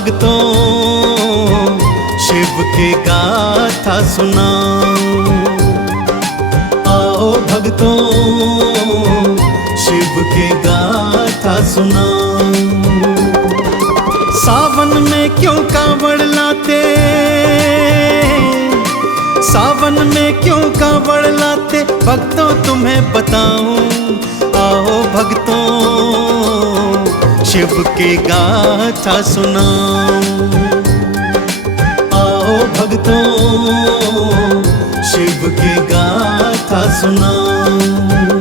भक्तों शिव की गाथा सुनाऊं। आओ भक्तों शिव की गाथा सुनाऊं। सावन में क्यों कांवड़ लाते, सावन में क्यों कांवड़ लाते, भक्तों तुम्हें बताऊं। आओ भक्तों शिव की गाथा सुनाऊं। आओ भक्तों शिव की गाथा सुनाऊं।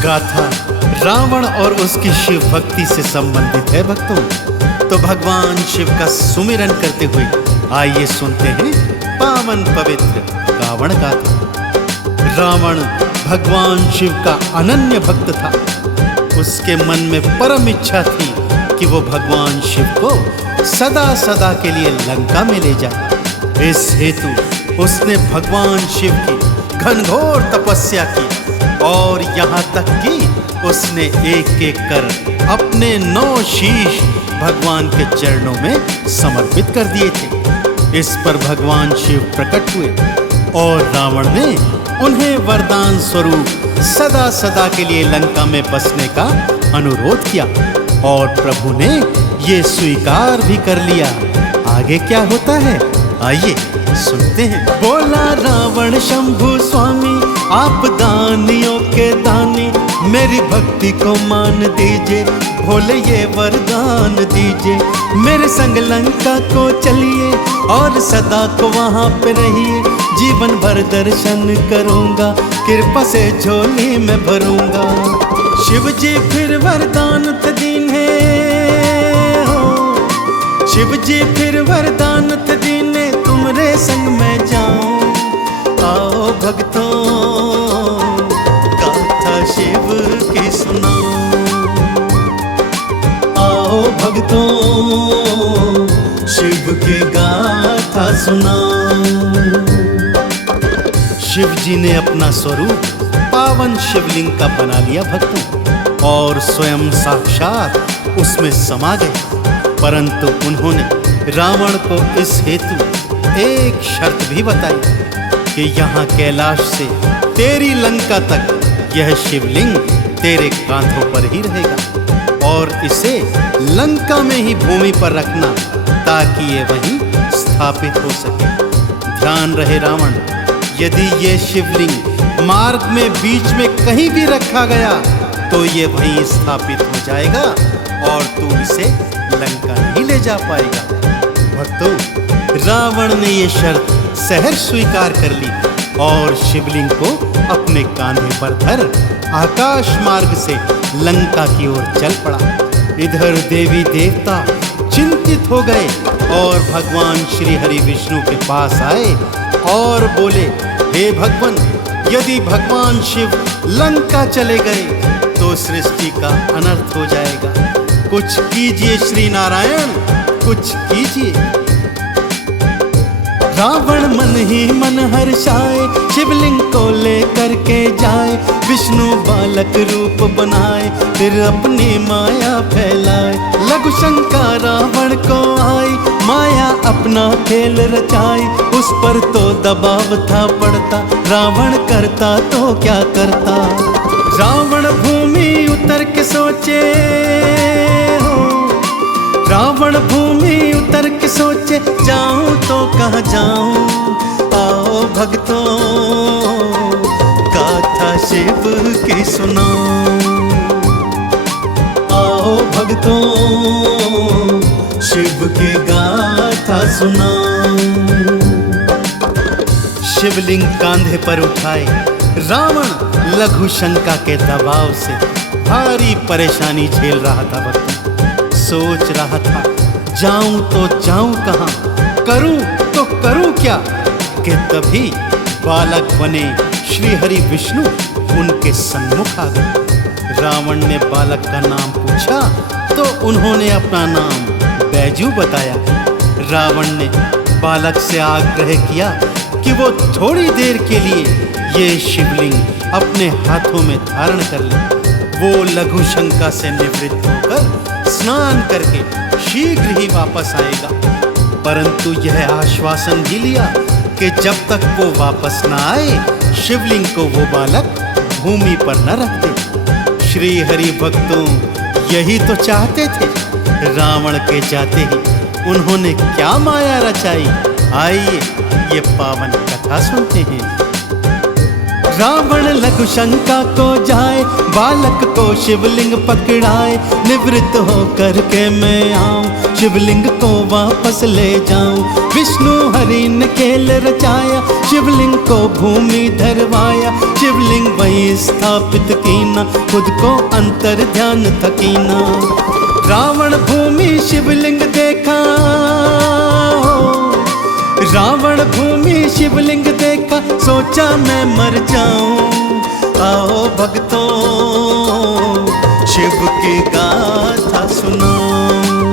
गाथा रावण और उसकी शिव भक्ति से संबंधित है भक्तों। तो भगवान शिव का सुमिरन करते हुए आइए सुनते हैं पावन पवित्र रावण गाथा। रावण भगवान शिव का अनन्य भक्त था। उसके मन में परम इच्छा थी कि वो भगवान शिव को सदा सदा के लिए लंका में ले जाए। इस हेतु उसने भगवान शिव की घनघोर तपस्या की और यहाँ तक कि उसने एक एक कर अपने 9 शीश भगवान के चरणों में समर्पित कर दिए थे। इस पर भगवान शिव प्रकट हुए और रावण ने उन्हें वरदान स्वरूप सदा सदा के लिए लंका में बसने का अनुरोध किया और प्रभु ने ये स्वीकार भी कर लिया। आगे क्या होता है आइए सुनते हैं। बोला रावण शंभु स्वामी आप दानियों के दानी, मेरी भक्ति को मान दीजिए, भोले ये वरदान दीजिए। मेरे संग लंका को चलिए और सदा को वहाँ पे रहिए। जीवन भर दर्शन करूँगा, कृपा से झोली में भरूँगा। शिव जी फिर वरदान दीने हो, शिव जी फिर वरदान दीने, तुमरे संग में जाऊं। आओ भक्तों गाथा शिव की सुनाऊं। आओ भक्तों शिव की गाथा सुनाऊं। शिव जी ने अपना स्वरूप पावन शिवलिंग का बना लिया भक्तों और स्वयं साक्षात उसमें समा गए। परंतु उन्होंने रावण को इस हेतु एक शर्त भी बताई कि यहाँ कैलाश से तेरी लंका तक यह शिवलिंग तेरे कांधों पर ही रहेगा और इसे लंका में ही भूमि पर रखना ताकि ये वहीं स्थापित हो सके। ध्यान रहे रावण, यदि ये शिवलिंग मार्ग में बीच में कहीं भी रखा गया तो ये वहीं स्थापित हो जाएगा और तू इसे लंका नहीं ले जा पाएगा। भक्तों रावण ने ये शर्त सहर्ष स्वीकार कर ली और शिवलिंग को अपने कांधे पर धर आकाश मार्ग से लंका की ओर चल पड़ा। इधर देवी देवता चिंतित हो गए और भगवान श्री हरि विष्णु के पास आए और बोले, हे भगवान, यदि भगवान शिव लंका चले गए तो सृष्टि का अनर्थ हो जाएगा। कुछ कीजिए श्री नारायण, कुछ कीजिए। रावण मन ही मन हर्षाए, शिवलिंग को लेकर के जाए। विष्णु बालक रूप बनाए, फिर अपनी माया फैलाए। लघु शंका रावण को आई, माया अपना खेल रचाई। उस पर तो दबाव था पड़ता, रावण करता तो क्या करता। रावण भूमि उतर के सोचे हो, रावण भूमि उतर के सोचे, जाऊं तो कहाँ जाऊं। आओ भक्तों गाथा शिव की सुनाऊं। आओ भक्तों शिव की गाथा सुनाऊं। शिवलिंग कांधे पर उठाए रावण लघु शंका के दबाव से भारी परेशानी झेल रहा था। भक्त सोच रहा था, जाऊं तो जाऊं कहां, करूं तो करूं क्या, कि तभी बालक बने श्री हरि विष्णु उनके सम्मुख आ गए। रावण ने बालक का नाम पूछा तो उन्होंने अपना नाम बैजू बताया। रावण ने बालक से आग्रह किया कि वो थोड़ी देर के लिए ये शिवलिंग अपने हाथों में धारण कर ले। वो लघु शंका से निवृत्त होकर स्नान करके शीघ्र ही वापस आएगा। परंतु यह आश्वासन भी लिया कि जब तक वो वापस न आए शिवलिंग को वो बालक भूमि पर न रख दे। श्री हरि भक्तों यही तो चाहते थे। रावण के जाते ही उन्होंने क्या माया रचाई, आइए ये पावन कथा सुनते हैं। रावण लघु शंका को जाए, बालक को शिवलिंग पकड़ाए। निवृत्त होकर के मैं आऊं, शिवलिंग को वापस ले जाऊं। विष्णु हरि ने खेल रचाया, शिवलिंग को भूमि धरवाया। शिवलिंग वहीं स्थापित कीना, खुद को अंतर ध्यान थकीना। रावण भूमि शिवलिंग देखा, रावण भूमि शिवलिंग देखा। सोचा मैं मर जाऊं, आओ भक्तों शिव की गाथा सुनाऊं।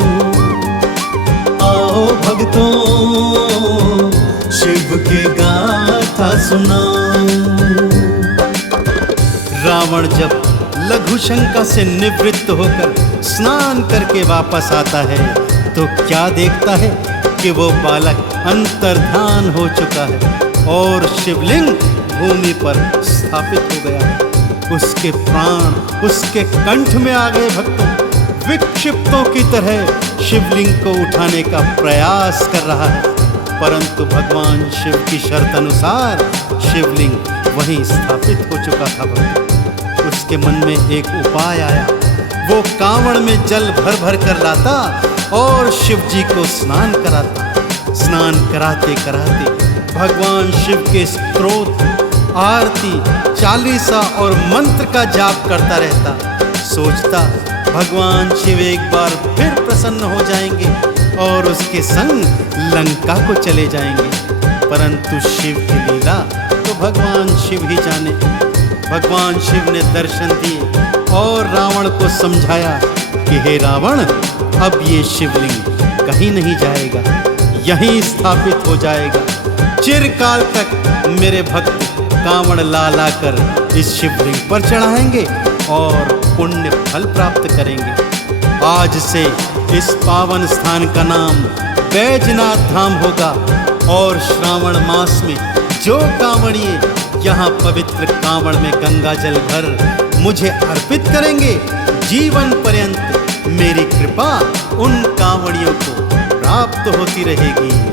आओ भक्तों शिव की गाथा सुनाऊं। रावण जब लघु शंका से निवृत्त होकर स्नान करके वापस आता है तो क्या देखता है कि वो बालक अंतर्धान हो चुका है और शिवलिंग भूमि पर स्थापित हो गया है। उसके प्राण उसके कंठ में आ गए। भक्तों विक्षिप्तों की तरह शिवलिंग को उठाने का प्रयास कर रहा है, परंतु भगवान शिव की शर्त अनुसार शिवलिंग वहीं स्थापित हो चुका था। भक्तों उसके मन में एक उपाय आया। वो कांवड़ में जल भर भर कर लाता और शिव जी को स्नान कराता। स्नान कराते कराते भगवान शिव के स्तोत्र, आरती, चालीसा और मंत्र का जाप करता रहता। सोचता भगवान शिव एक बार फिर प्रसन्न हो जाएंगे और उसके संग लंका को चले जाएंगे। परंतु शिव की लीला तो भगवान शिव ही जाने। भगवान शिव ने दर्शन दिए और रावण को समझाया कि हे रावण, अब ये शिवलिंग कहीं नहीं जाएगा, यहीं स्थापित हो जाएगा। चिरकाल तक मेरे भक्त कांवड़ ला ला कर इस शिवलिंग पर चढ़ाएंगे और पुण्य फल प्राप्त करेंगे। आज से इस पावन स्थान का नाम बैजनाथ धाम होगा और श्रावण मास में जो कांवड़िए यहाँ पवित्र कांवड़ में गंगा जल भर मुझे अर्पित करेंगे, जीवन पर्यंत मेरी कृपा उन कांवड़ियों को प्राप्त होती रहेगी।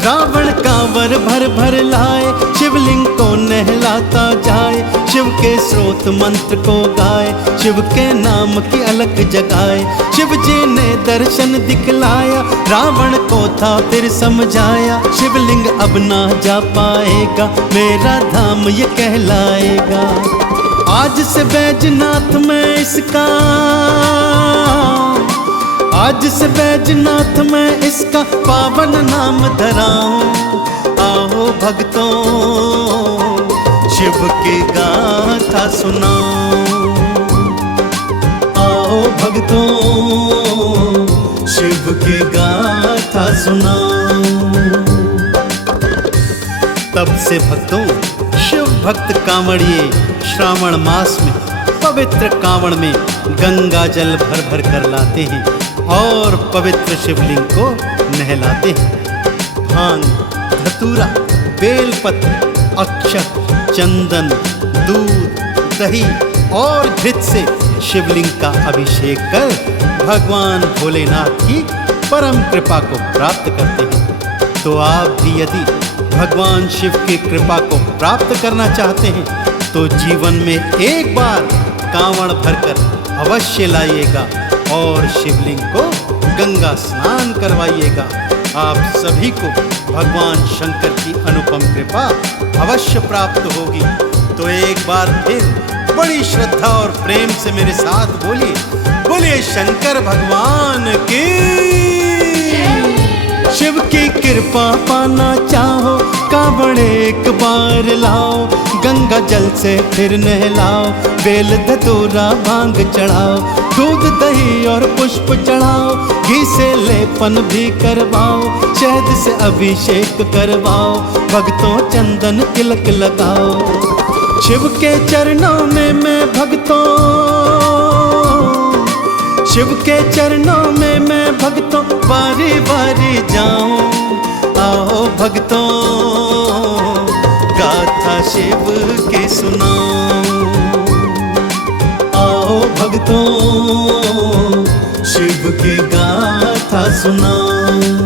रावण कांवर भर भर लाए, शिवलिंग को नहलाता जाए। शिव के स्रोत मंत्र को गाए, शिव के नाम की अलख जगाए। शिव जी ने दर्शन दिखलाया, रावण को था फिर समझाया। शिवलिंग अब ना जा पाएगा, मेरा धाम ये कहलाएगा। आज से बैजनाथ में इसका, आज से बैजनाथ में इसका पावन नाम धराऊं। आओ भक्तों शिव की गाथा सुनाऊं। आओ भक्तों शिव की गाथा सुनाऊं। तब से भक्तों शिव भक्त कांवड़िए श्रावण मास में पवित्र कांवड़ में गंगा जल भर भर कर लाते हैं और पवित्र शिवलिंग को नहलाते हैं। भांग, धतूरा, बेलपत्र, अक्षत, चंदन, दूध, दही और घृत से शिवलिंग का अभिषेक कर भगवान भोलेनाथ की परम कृपा को प्राप्त करते हैं। तो आप भी यदि भगवान शिव की कृपा को प्राप्त करना चाहते हैं तो जीवन में एक बार कांवड़ भरकर अवश्य लाइएगा और शिवलिंग को गंगा स्नान करवाइएगा। आप सभी को भगवान शंकर की अनुपम कृपा अवश्य प्राप्त होगी। तो एक बार फिर बड़ी श्रद्धा और प्रेम से मेरे साथ बोलिए, बोलिए शंकर भगवान की। शिव की कृपा पाना चाहो, कांवड़ एक बार लाओ, गंगा जल से फिर नहलाओ, बेल धतूरा भांग चढ़ाओ, दूध दही और पुष्प चढ़ाओ, घी से लेपन भी करवाओ, शहद से अभिषेक करवाओ, भक्तों चंदन तिलक लगाओ। शिव के चरणों में मैं भक्तों, शिव के चरणों में मैं भक्तों बारी बारी जाऊं। आओ भक्तों गाथा शिव की सुनाऊं, आओ भक्तों शिव की गाथा सुनाऊं।